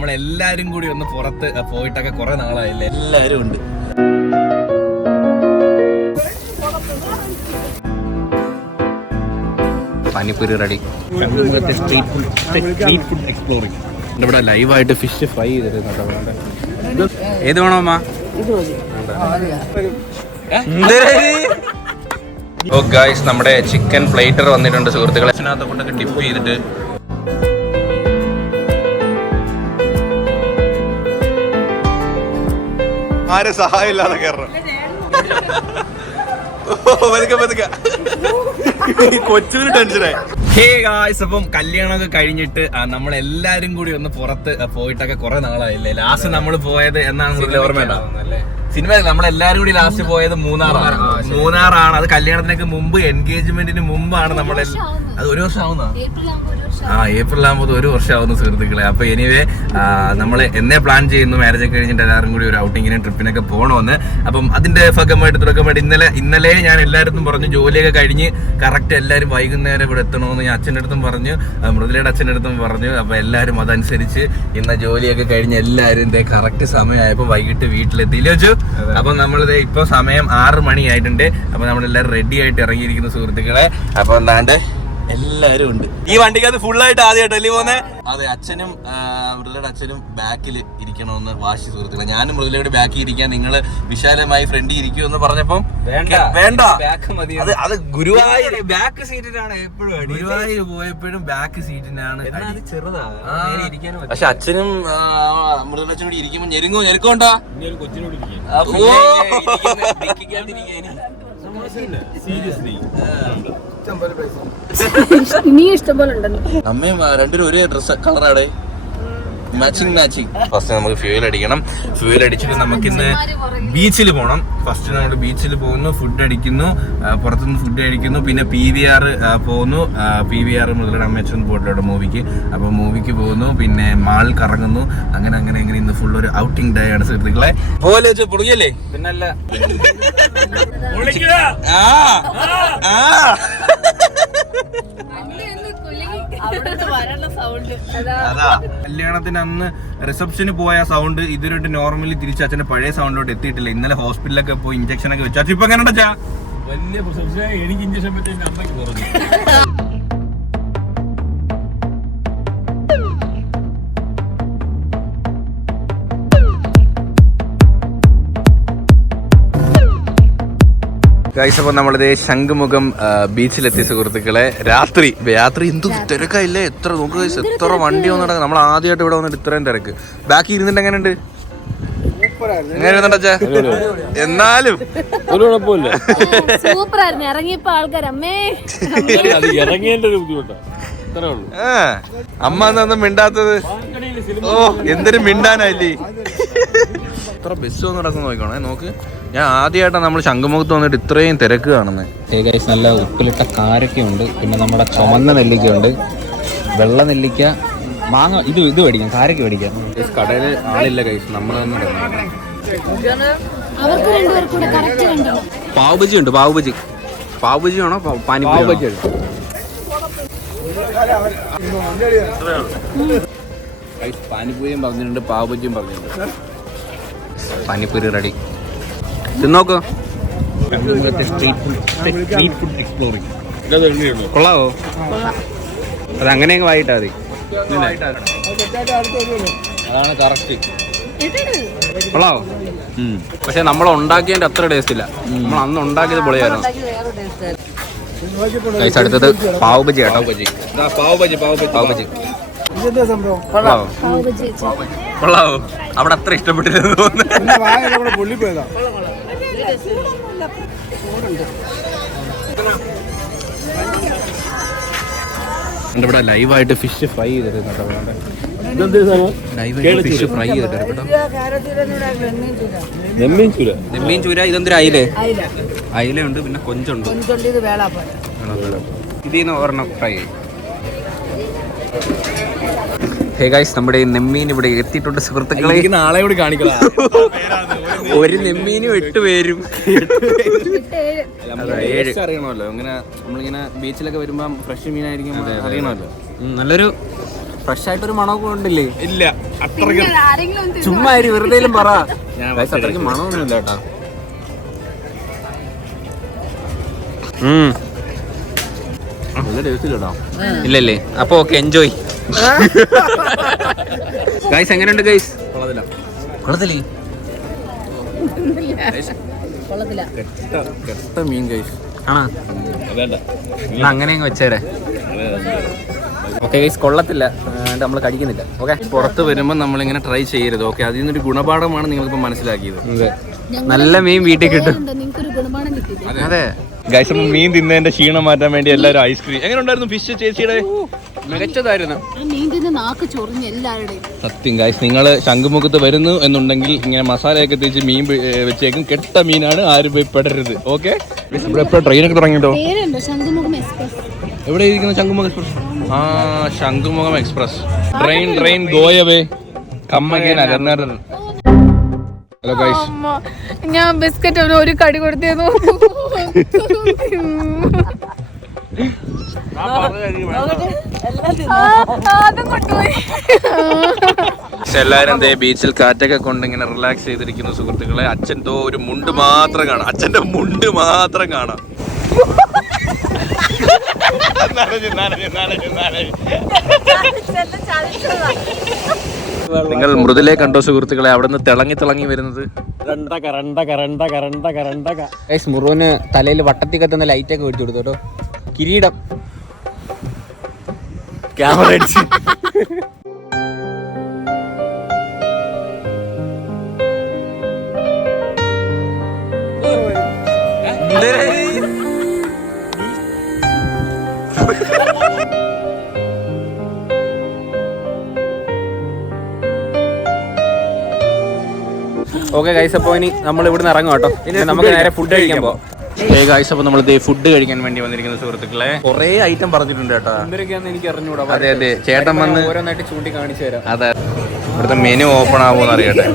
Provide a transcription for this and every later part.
നമ്മളെല്ലാരും കൂടി ഒന്ന് പുറത്ത് പോയിട്ടൊക്കെ കുറെ നാളായില്ലേ, എല്ലാരും ഉണ്ട്. Panipuri ready. Street food exploring. ഇവിടെ ലൈവായിട്ട് ഫിഷ് ഫ്രൈ ചെയ്തിരുന്നു. ഏത് വേണോ അമ്മ? ഓ ഗൈസ്, നമ്മുടെ ചിക്കൻ പ്ലേറ്റർ വന്നിട്ടുണ്ട് സുഹൃത്തുക്കളെ. അതിനകത്ത് കൊണ്ടൊക്കെ ഡിപ്പ് ചെയ്തിട്ട് ആരെ സഹായം ഇല്ലാതെ കയറണം. കൊച്ചുവിന് ടെൻഷനായി. ഹേ ഗായ്സ്, അപ്പം കല്യാണമൊക്കെ കഴിഞ്ഞിട്ട് നമ്മളെല്ലാരും കൂടി ഒന്ന് പുറത്ത് പോയിട്ടൊക്കെ കുറെ നാളായില്ലേ. ലാസ്റ്റ് നമ്മൾ പോയത് എന്നാണ് ഓർമ്മയുണ്ടാവുന്നല്ലേ? സിനിമ നമ്മളെല്ലാരും കൂടി ലാസ്റ്റ് പോയത് മൂന്നാറാണ്. അത് കല്യാണത്തിനൊക്കെ മുമ്പ്, എൻഗേജ്മെന്റിന് മുമ്പാണ് നമ്മളെ. അത് ഒരു വർഷം ആവുന്ന ഏപ്രിൽ ആകുമ്പോൾ ഒരു വർഷം ആവുന്നു സുഹൃത്തുക്കളെ. അപ്പൊ എനിവേ നമ്മൾ എന്നെ പ്ലാൻ ചെയ്യുന്നു മാരേജ് ഒക്കെ കഴിഞ്ഞിട്ട് എല്ലാവരും കൂടി ഒരു ഔട്ടിങ്ങിന് ട്രിപ്പിനൊക്കെ പോകണമെന്ന്. അപ്പം അതിന്റെ ഭാഗമായിട്ട് തുടക്കമായിട്ട് ഇന്നലെ ഞാൻ എല്ലായിടത്തും പറഞ്ഞു, ജോലിയൊക്കെ കഴിഞ്ഞ് കറക്റ്റ് എല്ലാവരും വൈകുന്നേരം ഇവിടെ എത്തണമെന്ന് ഞാൻ അച്ഛൻ്റെ അടുത്തും പറഞ്ഞു, മൃദുലയുടെ അച്ഛൻ്റെ അടുത്തും പറഞ്ഞു. അപ്പൊ എല്ലാവരും അതനുസരിച്ച് ഇന്ന് ജോലിയൊക്കെ കഴിഞ്ഞ് എല്ലാവരും കറക്റ്റ് സമയമായപ്പോൾ വൈകിട്ട് വീട്ടിലെത്തിയില്ല വെച്ചു. അപ്പൊ നമ്മളിത് ഇപ്പൊ സമയം 6 മണിയായിട്ടുണ്ട്. അപ്പൊ നമ്മളെല്ലാവരും റെഡി ആയിട്ട് ഇറങ്ങിയിരിക്കുന്ന സുഹൃത്തുക്കളെ. അപ്പൊ എന്താണ്ട് എല്ലാരും ഉണ്ട് ഈ വണ്ടിക്കകത്ത് ഫുള്ളായിട്ട് ആദ്യമായിട്ടല്ലേ പോന്നെ. അതെ, അച്ഛനും മൃദുലയുടെ അച്ഛനും ബാക്കിൽ ഇരിക്കണമെന്ന് വാശി സുഹൃത്തുക്കളെ. ഞാനും മൃദുലയുടെ ബാക്കിൽ ഇരിക്കാൻ നിങ്ങൾ വിശാലമായി ഫ്രണ്ടിൽ ഇരിക്കുമെന്ന് പറഞ്ഞപ്പം വേണ്ട, അത് ഗുരുവായൂർ ബാക്ക് സീറ്റിനാണ് എപ്പോഴും. ഗുരുവായൂർ പോയപ്പോഴും ബാക്ക് സീറ്റിനാണ്. പക്ഷെ അച്ഛനും മൃദുലയുടെ അച്ഛനോട് ഇരിക്കുമ്പോൾ ഞെരുക്കോണ്ടാ അമ്മയും രണ്ടുപേരും ഒരേ ഡ്രസ് കളറാടെ, മാച്ചിങ്. ഫസ്റ്റ് നമുക്ക് ഫ്യൂൽ അടിക്കണം. ഫ്യൂൽ അടിച്ചിട്ട് നമുക്കിന്ന് ബീച്ചിൽ പോകണം. ഫസ്റ്റ് നമ്മൾ ബീച്ചിൽ പോകുന്നു, ഫുഡ് അടിക്കുന്നു, പുറത്തുനിന്ന് ഫുഡ് കഴിക്കുന്നു, പിന്നെ PVR പോകുന്നു. PVR മുതലുള്ള അമ്മച്ചൊന്ന് പോയിട്ടുണ്ട് മൂവിക്ക്. അപ്പൊ മൂവിക്ക് പോകുന്നു, പിന്നെ മാളിൽ കറങ്ങുന്നു. അങ്ങനെ ഇന്ന് ഫുൾ ഒരു ഔട്ടിംഗ് ഡേ ആണ് സുഹൃത്തുക്കളെ. പോലെ വെച്ച് പൊളിയല്ലേ? പിന്നല്ല കല്യാണത്തിന് അന്ന് റിസപ്ഷന് പോയ സൗണ്ട് ഇതുവരെ നോർമലി തിരിച്ച് അച്ഛന്റെ പഴയ സൗണ്ടിലോട്ട് എത്തിയിട്ടില്ല. ഇന്നലെ ഹോസ്പിറ്റലിലൊക്കെ പോയി ഇഞ്ചക്ഷൻ ഒക്കെ വെച്ചു. ഇപ്പൊ എങ്ങനെ ഉണ്ടാ? വലിയ റിസപ്ഷൻ, എനിക്ക് ഇഞ്ചക്ഷൻ പറ്റി അമ്മയ്ക്ക് പറഞ്ഞു. അപ്പോൾ നമ്മളിത് ശംഖുമുഖം ബീച്ചിലെത്തിയ സുഹൃത്തുക്കളെ. രാത്രി എന്തു തിരക്കായില്ലേ? എത്ര നോക്കുക, എത്ര വണ്ടി വന്നു നടക്കുക. നമ്മൾ ആദ്യമായിട്ട് ഇവിടെ വന്നിട്ട് ഇത്രയും തിരക്ക്. ബാക്കി ഇരുന്നിട്ട് എങ്ങനെയുണ്ട്? എങ്ങനെ ഇരുന്നുണ്ടാ? എന്നാലും ഒരു കുഴപ്പമില്ല, സൂപ്പറായിരുന്നു. ഇറങ്ങിയപ്പോ ആൾക്കാർ അമ്മ എന്താ മിണ്ടാത്തത്? ഓ, എന്തൊരു മിണ്ടാനല്ലേ. എത്ര ബസ് വന്ന് നടക്കുന്നു നോക്കണേ. നോക്ക്, ഞാൻ ആദ്യമായിട്ടാണ് നമ്മൾ ശംഖുമുഖത്ത് വന്നിട്ട് ഇത്രയും തിരക്ക് കാണുന്നത്. ഗൈസ്, നല്ല ഉപ്പിലിട്ട കാരൊക്കെ ഉണ്ട്, പിന്നെ നമ്മുടെ ചുമന്ന നെല്ലിക്ക ഉണ്ട്, വെള്ള നെല്ലിക്ക, മാങ്ങ. ഇത് മേടിക്കാം, കാരൊക്കെ മേടിക്കാം. കടയിൽ ആളില്ല ഗൈസ്, നമ്മൾ തന്നെ. പാവുബജി ഉണ്ട്, പാവുബജി ആണോ പാനിപ്പൂരി? പാനിപ്പൂരിയും പറഞ്ഞിട്ടുണ്ട്, പാവുബജിയും പറഞ്ഞിട്ടുണ്ട്. പാനിപ്പൂരി റെഡി. തിന്നോക്കോ. Street food exploring. കൊള്ളാവോ? അതങ്ങനെ വായിട്ടാ മതി. അതാണ് കറക്റ്റ്. കൊള്ളാവോ? പക്ഷെ നമ്മൾ ഉണ്ടാക്കിയതിന്റെ അത്ര ടേസ്റ്റ് ഇല്ല. നമ്മൾ അന്ന് ഉണ്ടാക്കിയത് പൊളിയായിരുന്നു. അടുത്തത് പാവുബജി കേട്ടോ. പാവുബജി കൊള്ളാവോ? അവിടെ അത്ര ഇഷ്ടപ്പെട്ടില്ലെന്ന് തോന്നുന്നു. ഇവിടെ ലൈവായിട്ട് ഫിഷ് ഫ്രൈ ചെയ്തിരുന്നു. ഫിഷ് ഫ്രൈ ചെയ്തിട്ട് നെമ്മീൻ ചൂര. ഇതെന്തൊരു അയിലുണ്ട്, പിന്നെ കൊഞ്ചുണ്ട്. ഇതിന്ന് ഒരെണ്ണം ഫ്രൈ ചെയ്യും. ഹേ ഗൈസ്, നമ്മുടെ നെമ്മീൻ ഇവിടെ എത്തിയിട്ടുണ്ട് സുഹൃത്തുക്കളെ. നാളെ കൂടി കാണിക്കണം. ഒരു നെമ്മീനും 8 പേരും. അറിയണമല്ലോ, ഇങ്ങനെ നമ്മളിങ്ങനെ ബീച്ചിലൊക്കെ വരുമ്പോ ഫ്രഷ് മീനായിരിക്കും അറിയണമല്ലോ. നല്ലൊരു ഫ്രഷ് ആയിട്ടൊരു മണമൊക്കെ ഉണ്ടില്ലേ? ഇല്ല, അത്രയ്ക്ക് ചുമ്മാ വെറുതെ പറ. അത്രയ്ക്ക് മണമൊന്നും ഇല്ല കേട്ടാ. ഇല്ലല്ലേ? അപ്പൊ ഓക്കെ, എൻജോയ്. ഗൈസ് എങ്ങനെയുണ്ട് ഗൈസ്? കൊള്ളത്തില്ലേ? മീൻ ഗൈസ് ആണോ? അങ്ങനെ അങ്ങ് വെച്ചേരെ. ഓക്കെ ഗൈസ്, കൊള്ളത്തില്ല, നമ്മൾ കഴിക്കുന്നില്ല. ഓക്കെ, പുറത്ത് വരുമ്പോൾ നമ്മളിങ്ങനെ ട്രൈ ചെയ്യരുത്. ഓക്കെ, അതിൽ നിന്നൊരു ഗുണപാഠമാണ് നിങ്ങളിപ്പോൾ മനസ്സിലാക്കിയത്. നല്ല മീൻ വീട്ടിൽ കിട്ടും. അതെ ഗൈസ്, മീൻ തിന്നതിന്റെ ക്ഷീണം മാറ്റാൻ വേണ്ടി എല്ലാവരും ഐസ്ക്രീം. എങ്ങനെ ഉണ്ടായിരുന്നു ഫിഷ് ചേച്ചിയുടെ? മികച്ചതായിരുന്നു. സത്യം ഗൈസ്, നിങ്ങൾ ശംഖുമുഖത്ത് വരുന്നു എന്നുണ്ടെങ്കിൽ ഇങ്ങനെ മസാലയൊക്കെ തേച്ച് മീൻ വെച്ചേക്കും. കെട്ട മീനാണ്, ആരും പോയി പെടരുത്. ഓക്കെ, ഇവിടെ എപ്പോഴും ട്രെയിനൊക്കെ തുടങ്ങിയിട്ടോ. എവിടെ ഇരിക്കുന്നു ശംഖുമുഖം എക്സ്പ്രസ്? ആ, ശംഖുമുഖം എക്സ്പ്രസ്. ട്രെയിൻ ഗോയവേ കമ്മകേന. ഹലോ ഗൈസ്, ഞാൻ ബിസ്ക്കറ്റ് ഒരു കടി കൊടുത്തേന്നു. എല്ലാരും ബീച്ചിൽ കാറ്റൊക്കെ കൊണ്ട് ഇങ്ങനെ റിലാക്സ് ചെയ്തിരിക്കുന്നു സുഹൃത്തുക്കളെ. അച്ഛൻ ഒരു മുണ്ട് മാത്രം കാണാം. അച്ഛന്റെ മുണ്ട് മാത്രം കാണാം. നിങ്ങൾ മൃദുലയെ കണ്ടോ സുഹൃത്തുക്കളെ? അവിടെ നിന്ന് തിളങ്ങി വരുന്നത്. മുറുവിന് തലയിൽ വട്ടത്തിൽ കത്തുന്ന ലൈറ്റ് ഒക്കെ മേടിച്ചു കൊടുത്തു കേട്ടോ. കിരീടം ക്യാമറ അടിച്ച്. ഓക്കെ ഗൈസ്, അപ്പോൾ ഇനി നമ്മൾ ഇവിടുന്ന് ഇറങ്ങും കേട്ടോ. ഇനി നമുക്ക് നേരെ ഫുഡ് കഴിക്കാൻ പോവാം. ഗൈസ്, അപ്പോൾ നമ്മൾ ഫുഡ് കഴിക്കാൻ വേണ്ടി വന്നിരിക്കുന്ന സുഹൃത്തുക്കളെ, കുറേ ഐറ്റം പറഞ്ഞിട്ടുണ്ട് കേട്ടോ. എന്തൊക്കെയാണെന്ന് എനിക്ക് അറിഞ്ഞൂടാ. അതെ, ചേട്ടൻ വന്ന് ഓരോന്നായിട്ട് ചൂണ്ടി കാണിച്ചു തരാം. അതെ, ഇവിടുത്തെ മെനു ഓപ്പൺ ആവുമെന്ന് അറിയട്ടെ.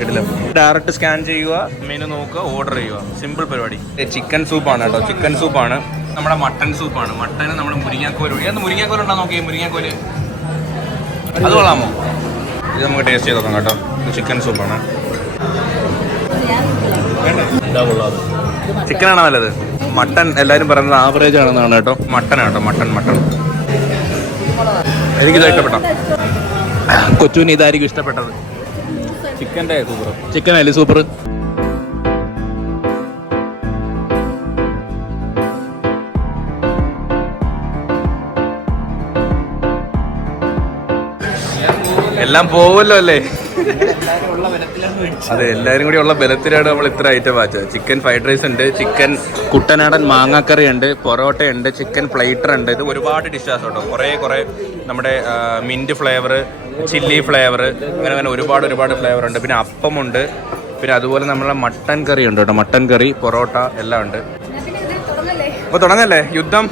കിടിലം. ഡയറക്റ്റ് സ്കാൻ ചെയ്യുക, മെനു നോക്കുക, ഓർഡർ ചെയ്യുക. സിമ്പിൾ പരിപാടി. ചിക്കൻ സൂപ്പാണ് കേട്ടോ. ചിക്കൻ സൂപ്പാണ്. നമ്മുടെ മട്ടൻ സൂപ്പാണ്. മട്ടന് നമ്മുടെ മുരിങ്ങാക്കോല്. മുരിങ്ങാക്കോല് ഉണ്ടോ നോക്കിയേ? മുരിങ്ങാക്കോല് അത് കൊള്ളാമോ? ഇത് നമുക്ക് ടേസ്റ്റ് ചെയ്ത് നോക്കാം കേട്ടോ. ചിക്കൻ സൂപ്പാണ്. ചിക്കനാണ് നല്ലത്. മട്ടൻ എല്ലാവരും പറയുന്നത് ആവറേജ് ആണെന്നാണ് കേട്ടോ. മട്ടനാണ് കേട്ടോ. മട്ടൻ എനിക്കിത് ഇഷ്ടപ്പെട്ട. കൊച്ചുവിന് ഇതായിരിക്കും ഇഷ്ടപ്പെട്ടത്. ചിക്കൻ്റെ സൂപ്പർ. ചിക്കൻ അല്ലേ സൂപ്പർ? എല്ലാം പോവല്ലോ അല്ലേ? അതെ, എല്ലാവരും കൂടി ഉള്ള ബലത്തിലാണ് നമ്മൾ ഇത്ര ഐറ്റം വാങ്ങിച്ചത്. ചിക്കൻ ഫ്രൈഡ് റൈസ് ഉണ്ട്, ചിക്കൻ കുട്ടനാടൻ മാങ്ങാക്കറി ഉണ്ട്, പൊറോട്ട ഉണ്ട്, ചിക്കൻ പ്ലേറ്റർ ഉണ്ട്. ഇത് ഒരുപാട് ഡിഷസ് കേട്ടോ. കുറേ നമ്മുടെ മിൻറ്റ് ഫ്ലേവർ, ചില്ലി ഫ്ലേവർ, അങ്ങനെ ഒരുപാട് ഫ്ലേവർ ഉണ്ട്. പിന്നെ അപ്പമുണ്ട്. പിന്നെ അതുപോലെ നമ്മളെ മട്ടൻ കറി ഉണ്ട് കേട്ടോ. മട്ടൻ കറി, പൊറോട്ട എല്ലാം ഉണ്ട്. അപ്പോൾ തുടങ്ങല്ലേ യുദ്ധം?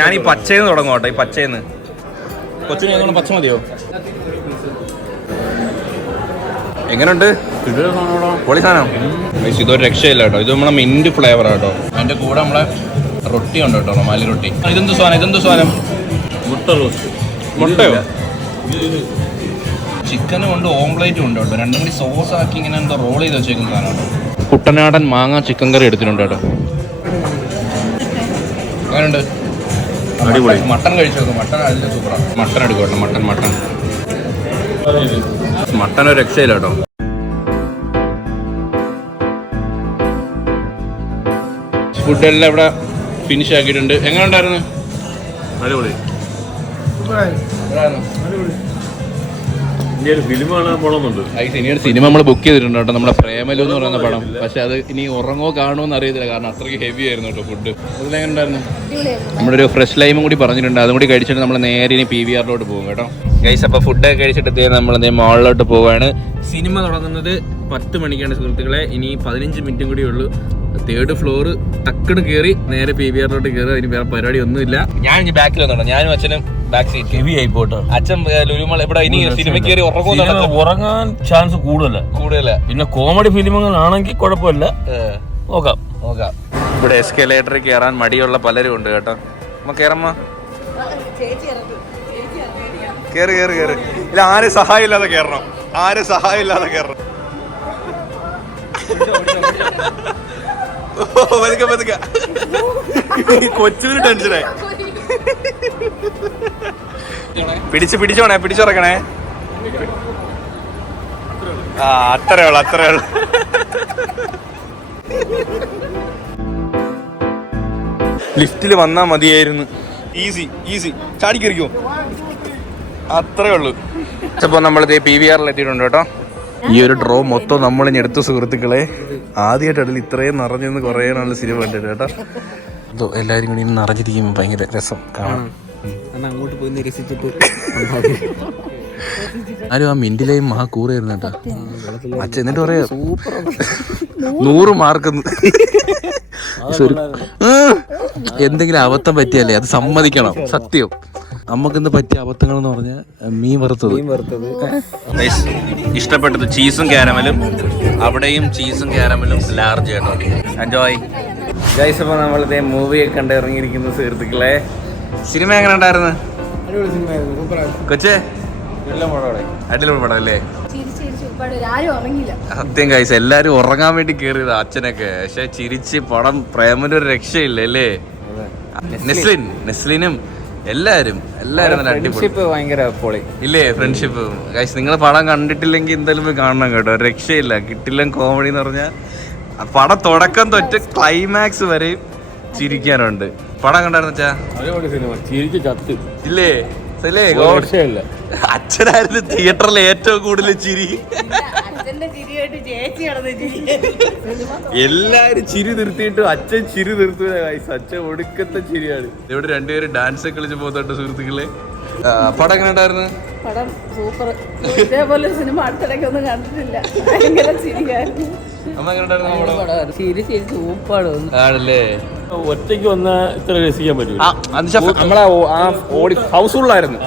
ഞാൻ ഈ പച്ചയെന്ന് തുടങ്ങും കേട്ടോ. ഈ പച്ചയെന്ന് കൊച്ചിന് പച്ച മതിയോ? എങ്ങനെയുണ്ട്? പൊളി സാധനം. ഇതൊരു രക്ഷയില്ല കേട്ടോ. ഇത് നമ്മളെ മിൻറ്റ് ഫ്ലേവർ കേട്ടോ. അതിൻ്റെ കൂടെ നമ്മളെ റൊട്ടി ഉണ്ട് കേട്ടോ, മല്ലി റൊട്ടി. ഇതെന്ത് സാധനം? മുട്ടയോ? ചിക്കനും ഉണ്ട്, ഓംപ്ലേറ്റും ഉണ്ട് കേട്ടോ. രണ്ടും കൂടി സോസ് ആക്കി ഇങ്ങനെ എന്തോ റോൾ ചെയ്ത് വെച്ചേക്കുന്ന സാധനമാണ്. കുട്ടനാടൻ മാങ്ങ ചിക്കൻ കറി എടുത്തിട്ടുണ്ട് കേട്ടോ. അങ്ങനെയുണ്ട്. മട്ടൺ കഴിച്ചു നോക്കും. മട്ടൺ അതിൻ്റെ സൂപ്പറാണ്. മട്ടൺ എടുക്കും കേട്ടോ. മട്ടൺ ഒരു രക്ഷയില്ല കേട്ടോ. ഫുഡെല്ലാം ഇവിടെ ഫിനിഷ് ആക്കിയിട്ടുണ്ട്. എങ്ങനെ ഉണ്ടായിരുന്നു? അടിപൊളി. ഇനിയൊരു സിനിമ നമ്മൾ ബുക്ക് ചെയ്തിട്ടുണ്ട് കേട്ടോ. നമ്മുടെ പ്രേമലു എന്ന് പറയുന്ന പടം. പക്ഷെ അത് ഇനി ഉറങ്ങോ കാണുമോ എന്ന് അറിയത്തില്ല, കാരണം അത്രയ്ക്ക് ഹെവി ആയിരുന്നു കേട്ടോ ഫുഡ്. അതിലെങ്ങനെ ഉണ്ടായിരുന്നു? നമ്മുടെ ഒരു ഫ്രഷ് ലൈമും കൂടി പറഞ്ഞിട്ടുണ്ട്. അതും കൂടി കഴിച്ചിട്ട് നമ്മൾ നേരെ ഇനി PVR പോകും കേട്ടോ. ഗൈസ്, അപ്പോൾ ഫുഡൊക്കെ കഴിച്ചിട്ട് നമ്മൾ മാളിലോട്ട് പോവാണ്. സിനിമ തുടങ്ങുന്നത് 10 മണിക്കാണ് സുഹൃത്തുക്കളെ. ഇനി 15 മിനിറ്റും കൂടി ഉള്ളൂ. 3rd ഫ്ലോർ ടക്കണ് കയറി നേരെ PVR കയറി. അതിന് വേറെ പരിപാടി ഒന്നുമില്ല. ഞാൻ ഇനി ബാക്കിൽ വന്നോ. ഞാനും അച്ഛനും ബാക്ക് സീറ്റ്. ഹെവി ആയി പോട്ടോ. അച്ഛൻ ലുലുമാൾ ഇവിടെ ഇനി സിനിമ കയറി ഉറങ്ങാൻ ചാൻസ് കൂടുതല. പിന്നെ കോമഡി ഫിലിമുകളാണെങ്കിൽ കുഴപ്പമില്ല, നോക്കാം. ഇവിടെ എസ്കലേറ്ററിൽ കയറാൻ മടിയുള്ള പലരും ഉണ്ട് കേട്ടോ. നമുക്ക് കയറമ്മ. കേറ് കേറ് കേറ്. ഇല്ല, ആരും സഹായം ഇല്ലാതെ കയറണം. ആരും സഹായം ഇല്ലാതെ കയറണം. പതുക്കെ പതുക്കെ. കൊച്ചിന് ടെൻഷനായി. പിടിച്ചോണേ, പിടിച്ചുറക്കണേ. ആ, അത്രേ ഉള്ളു. ലിഫ്റ്റിൽ വന്നാ മതിയായിരുന്നു. ഈസി ചാടിക്കറിക്കോ, അത്രേ ഉള്ളു. അപ്പൊ നമ്മളിത് PVR എത്തിയിട്ടുണ്ട് കേട്ടോ. ഈ ഒരു ഡ്രോ മൊത്തം നമ്മൾ എടുത്തു സുഹൃത്തുക്കളെ. ആദ്യമായിട്ട് ഇത്രയും നിറഞ്ഞെന്ന് കുറേ നാൾ സിനിമ കണ്ടിട്ട് കേട്ടോ. അതോ എല്ലാവരും കൂടി നിറഞ്ഞിരിക്കുമ്പോൾ ഭയങ്കര രസം കാണാം. അങ്ങോട്ട് പോയി നിരസിച്ചിട്ട് ആരും ആ മിന്റിലെയും കൂറായിരുന്നു കേട്ടോ. അച്ഛൻ എന്നിട്ട് പറയാ 100 മാർക്ക്. എന്തെങ്കിലും അബദ്ധം പറ്റിയല്ലേ അത് സമ്മതിക്കണം. സത്യം. നമുക്കിന്ന് പറ്റിയ അബദ്ധങ്ങൾ എന്ന് പറഞ്ഞാൽ മീൻ വറുത്തത്. ഇഷ്ടപ്പെട്ടത് ചീസും കാരമലും. അവിടെയും ചീസും കാരമലും ലാർജ് കേട്ടോ. Enjoy guys. അപ്പോൾ നമ്മളിതേ മൂവിയൊക്കെ കണ്ട് ഇറങ്ങിയിരിക്കുന്ന സുഹൃത്തുക്കളെ. സിനിമ എങ്ങനെ ഉണ്ടായിരുന്നു കൊച്ചേ? അടിപൊളി പടം അല്ലേ? സത്യം ഗൈസ്, എല്ലാരും ഉറങ്ങാൻ വേണ്ടി കേറിയതാ അച്ഛനൊക്കെ. പക്ഷെ ചിരിച്ച് പടം പ്രേമന്റെ ഒരു രക്ഷയില്ല അല്ലേ? നെസ്ലിനും എല്ലാരും നല്ല അടിപൊളി. ഭയങ്കര പൊളി ഇല്ലേ ഫ്രണ്ട്ഷിപ്പ് ഗൈസ്? നിങ്ങൾ പടം കണ്ടിട്ടില്ലെങ്കിൽ എന്തായാലും പോയി കാണണം കേട്ടോ. രക്ഷയില്ല, കിട്ടില്ല കോമഡി എന്ന് പറഞ്ഞാൽ പടം തുടക്കം തൊട്ട് ക്ലൈമാക്സ് വരെയും ചിരിക്കാനുണ്ട്. പടം കണ്ടായിരുന്നു വെച്ചാ? ഇല്ലേ? അച്ഛനായിരുന്നു തിയേറ്ററിൽ ഏറ്റവും കൂടുതൽ ചിരി. എല്ലാരും ചിരി നിർത്തിയിട്ടും അച്ഛൻ ചിരി നിർത്തൂല ഗൈസ്. അച്ഛൻ ഒടുക്കത്തെ ചിരിയാണ്. ഇവിടെ രണ്ടുപേരും ഡാൻസ് ഒക്കെ കളിച്ച് പോകുന്നുണ്ട് സുഹൃത്തുക്കളെ. പടം എങ്ങനെ ഉണ്ടായിരുന്നു? പടം സൂപ്പർ. ഇതേപോലെ സിനിമ അടുത്തിടയ്ക്ക് ഒന്നും കണ്ടിട്ടില്ല. ഭയങ്കര ചിരിയായിരുന്നു. അമ്മ എങ്ങനെ ഉണ്ടായിരുന്നു? സൂപ്പർ ആണല്ലേ? ഒറ്റയ്ക്ക് വന്നാൽ ഇത്ര രസിക്കാൻ പറ്റും. നമ്മളെ ഹൗസ്ഫുള്ളായിരുന്നു.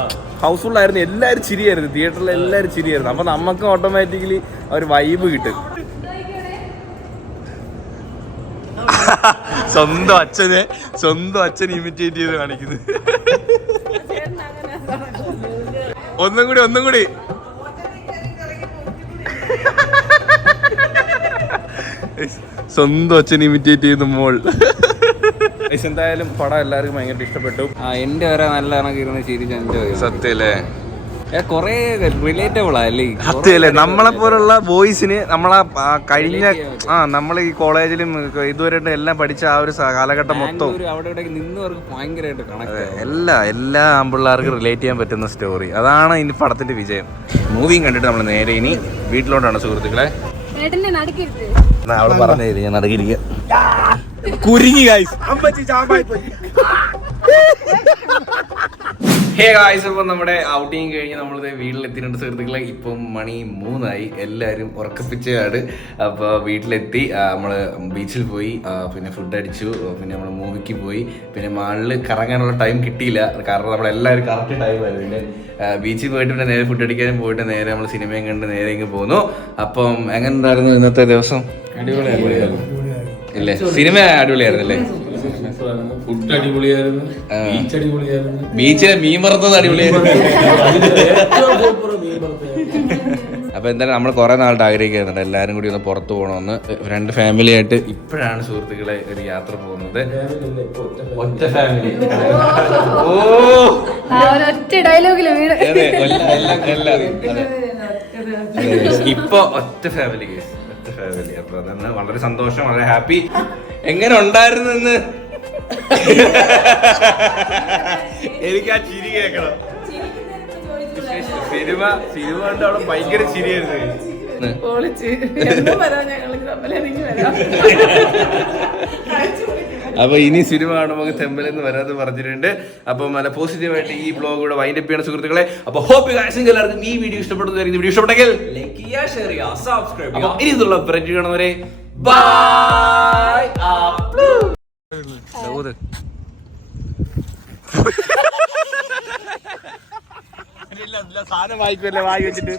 എല്ലാവരും ചിരിയായിരുന്നു. തിയേറ്ററിൽ എല്ലാവരും ചിരിയായിരുന്നു. അപ്പൊ നമുക്ക് ഓട്ടോമാറ്റിക്കലി ഒരു വൈബ് കിട്ടും. സ്വന്തം അച്ഛനെ ഇമിറ്റേറ്റ് ചെയ്ത് കാണിക്കുന്നത്. ഒന്നും കൂടി സ്വന്തം അച്ഛനെ ഇമിറ്റേറ്റ് ചെയ്യുന്ന മോൾ. എന്തായാലും പടം എല്ലാവർക്കും ഭയങ്കര ഇഷ്ടപ്പെട്ടു. എന്റെ വരെ നല്ല ഇറങ്ങിയിരുന്ന ചിരിച്ച് സത്യല്ലേ? കൊറേ റിലേറ്റബിൾ അല്ലേ? സത്യല്ലേ? നമ്മളെ പോലുള്ള ബോയ്സിന് നമ്മളെ കഴിഞ്ഞ നമ്മൾ ഈ കോളേജിലും ഇതുവരെ എല്ലാം പഠിച്ച ആ ഒരു കാലഘട്ടം മൊത്തം അവിടെ നിന്നവർക്ക് ഭയങ്കരമായിട്ട് കണക്ട്. എല്ലാ ആമ്പിള്ളേർക്കും റിലേറ്റ് ചെയ്യാൻ പറ്റുന്ന സ്റ്റോറി. അതാണ് ഇനി പടത്തിന്റെ വിജയം. മൂവിയും കണ്ടിട്ട് നമ്മൾ നേരെ ഇനി വീട്ടിലോട്ടാണ് സുഹൃത്തുക്കളെ. അവള് പറഞ്ഞേ ഞാൻ നടക്കിരിക്കുക. കുരുങ്ങി ഗൈസ്. ഹേ ഗായ്സ്, അപ്പോൾ നമ്മുടെ ഔട്ടിങ് കഴിഞ്ഞ് നമ്മളിത് വീട്ടിലെത്തിയിട്ടുണ്ട് സുഹൃത്തുക്കളെ. ഇപ്പം മണി 3 എല്ലാവരും ഉറക്കപ്പിച്ചയാണ്. അപ്പോൾ വീട്ടിലെത്തി. നമ്മൾ ബീച്ചിൽ പോയി, പിന്നെ ഫുഡ് അടിച്ചു, പിന്നെ നമ്മൾ മൂവിക്ക് പോയി. പിന്നെ മാളിൽ കറങ്ങാനുള്ള ടൈം കിട്ടിയില്ല, കാരണം നമ്മളെല്ലാവരും കറക്റ്റ് ടൈമായിരുന്നു. പിന്നെ ബീച്ചിൽ പോയിട്ട് പിന്നെ നേരെ ഫുഡ് അടിക്കാനും പോയിട്ട് നേരെ നമ്മൾ സിനിമയും കണ്ട് നേരെ ഇങ്ങ് പോന്നു. അപ്പം എങ്ങനെ ഉണ്ടായിരുന്നു ഇന്നത്തെ ദിവസം? അടിപൊളിയായിരുന്നു. ഇല്ലേ? സിനിമ അടിപൊളിയായിരുന്നല്ലേ? ഫുഡ് അടിപൊളിയായിരുന്നു. ബീച്ച് അടിപൊളിയായിരുന്നു. ബീച്ചിലെ മീൻ വറുത്തത് അടിപൊളിയായിരുന്നു. അപ്പൊ എന്തായാലും നമ്മൾ കുറെ നാളായിട്ട് ആഗ്രഹിക്കുന്നുണ്ട് എല്ലാരും കൂടി ഒന്ന് പുറത്തു പോകണമെന്ന്. 2 ഫാമിലി ആയിട്ട് ഇപ്പോഴാണ് സുഹൃത്തുക്കളെ ഒരു യാത്ര പോകുന്നത്. ഒറ്റ ഫാമിലി. ഒറ്റ ഡയലോഗില് വീട്. ഇപ്പൊ ഒറ്റ ഫാമിലി. അപ്പൊ അതന്നെ വളരെ സന്തോഷം, വളരെ ഹാപ്പി. എങ്ങനെ ഉണ്ടായിരുന്നു ഇന്ന്? എനിക്ക് ആ ചിരി കേൾക്കണം. സിനിമ കണ്ട് അവിടെ ഭയങ്കര ചിരിയായിരുന്നു. അപ്പൊ ഇനി സിനിമ കാണുമ്പോൾ തെമ്പലെന്ന് വരാതെ പറഞ്ഞിട്ടുണ്ട്. അപ്പം നല്ല പോസിറ്റീവായിട്ട് ഈ ബ്ലോഗ് കൂടെ വൈൻഡ് അപ്പ് ചെയ്യണം സുഹൃത്തുക്കളെ. അപ്പൊ ഹോപ്പ് ഗൈസ് എല്ലാവർക്കും ഈ വീഡിയോ ഇഷ്ടപ്പെടുന്നു. വീഡിയോ ഇഷ്ടപ്പെട്ടെങ്കിൽ ലൈക്ക് ചെയ്യുക, ഷെയർ ചെയ്യുക, സബ്സ്ക്രൈബ് ചെയ്യുക. ഇനി ഇതുള്ള ഫ്രണ്ട് കാണുന്നവരെ ബൈ. സാധനം വായിക്കുമല്ലേ വായി വെച്ചിട്ട്